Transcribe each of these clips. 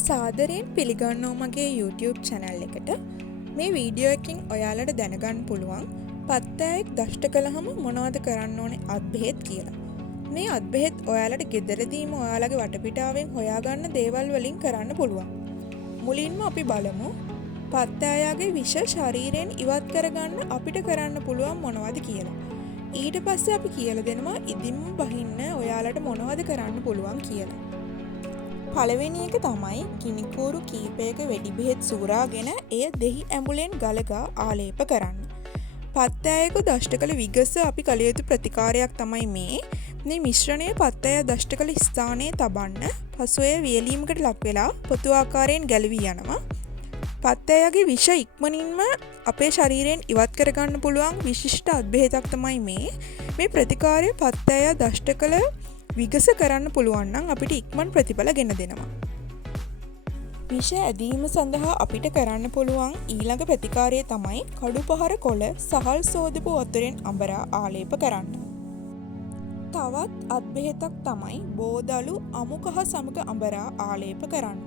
සාදරයෙන් පිළිගන්නවා මගේ YouTube channel එකට. මේ වීඩියෝ එකකින් ඔයාලට දැනගන්න පුළුවන් පත්තෑයෙක් දෂ්ට කළාම මොනවද කරන්න ඕනේ අත්බෙහෙත් කියලා. මේ අත්බෙහෙත් ඔයාලට ගෙදරදීම ඔයාලගේ වටපිටාවෙන් හොයාගන්න දේවල් වලින් කරන්න පුළුවන්. මුලින්ම අපි බලමු පත්තෑයාගේ විෂ ශරීරයෙන් ඉවත් කරගන්න අපිට කරන්න පුළුවන් මොනවද කියලා. ඊට පස්සේ අපි කියලා දෙනවා ඉදින්ම බහින්න ඔයාලට මොනවද කරන්න පුළුවන් කියලා. පළවෙනි එක තමයි කිනිකූරු කීපයක වෙඩි බෙහෙත් සූරාගෙන එය දෙහි ඇඹුලෙන් ගලගා ආලේප කරන්න. පත්තෑයක දෂ්ට කළ විගස අපි කළ යුතු ප්‍රතිකාරයක් තමයි මේ මිශ්‍රණය පත්තෑය දෂ්ට කළ ස්ථානයේ තබන්න. පසු එය වියලීමකට ලක් වෙලා පොතු ආකාරයෙන් ගැලවී යනවා. පත්තෑයගේ විෂ ඉක්මනින්ම අපේ ශරීරයෙන් ඉවත් කරගන්න පුළුවන් විශිෂ්ට අත්බෙහෙතක් තමයි මේ ප්‍රතිකාරය පත්තෑය දෂ්ට කළ විගස කරන්න පුළුවන් නම් අපිට ඉක්මන් ප්‍රතිඵල ගෙන දෙනවා. විෂ ඇදීම සඳහා අපිට කරන්න පුළුවන් ඊළඟ ප්‍රතිකාරය තමයි කඩුපහර කොළ සහල් සෝදපු වතුරෙන් අඹරා ආලේප කරන්න. තවත් අත්බෙහෙතක් තමයි බෝදලු අමු කහ සමග අඹරා ආලේප කරන්න.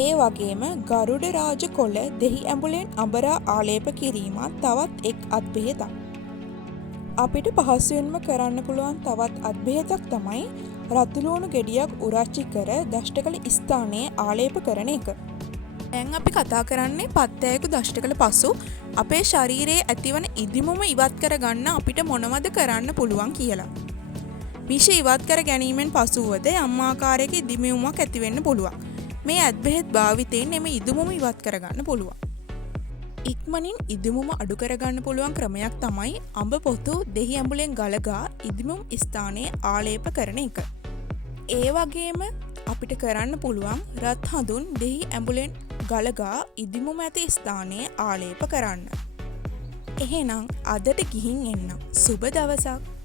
ඒ වගේම ගරුඩ රාජ කොළ දෙහි ඇඹුලෙන් අඹරා ආලේප කිරීමත් තවත් එක් අත්බෙහෙතක්. අපිට පහසුවෙන්ම කරන්න පුළුවන් තවත් අත්බෙහෙතක් තමයි රතුලූණු ගෙඩියක් උරච්චි කර දෂ්ට කළ ස්ථානයේ ආලේප කරන එක. දැන් අපි කතා කරන්නේ පත්තෑයක දෂ්ට කළ පසු අපේ ශරීරයේ ඇතිවන ඉදිමුම ඉවත් කරගන්න අපිට මොනවද කරන්න පුළුවන් කියලා. විෂ ඉවත් කර ගැනීමෙන් පසුවද යම් ආකාරයක ඉදිමුමක් ඇති වෙන්න පුළුවන්. මේ අත්බෙහෙත් භාවිතයෙන් එම ඉදිමුම ඉවත් කරගන්න පුළුවන්. ඉක්මනින් ඉදිමුම අඩු කරගන්න පුළුවන් ක්‍රමයක් තමයි අඹ පොතු දෙහි ඇඹුලෙන් ගලගා ඉදිමුම් ස්ථානයේ ආලේප කරන එක. ඒ වගේම අපිට කරන්න පුළුවන් රත් හඳුන් දෙහි ඇඹුලෙන් ගලගා ඉදිමුම ඇති ස්ථානයේ ආලේප කරන්න. එහෙනම් අදට ගිහින් එන්න. සුබ දවසක්.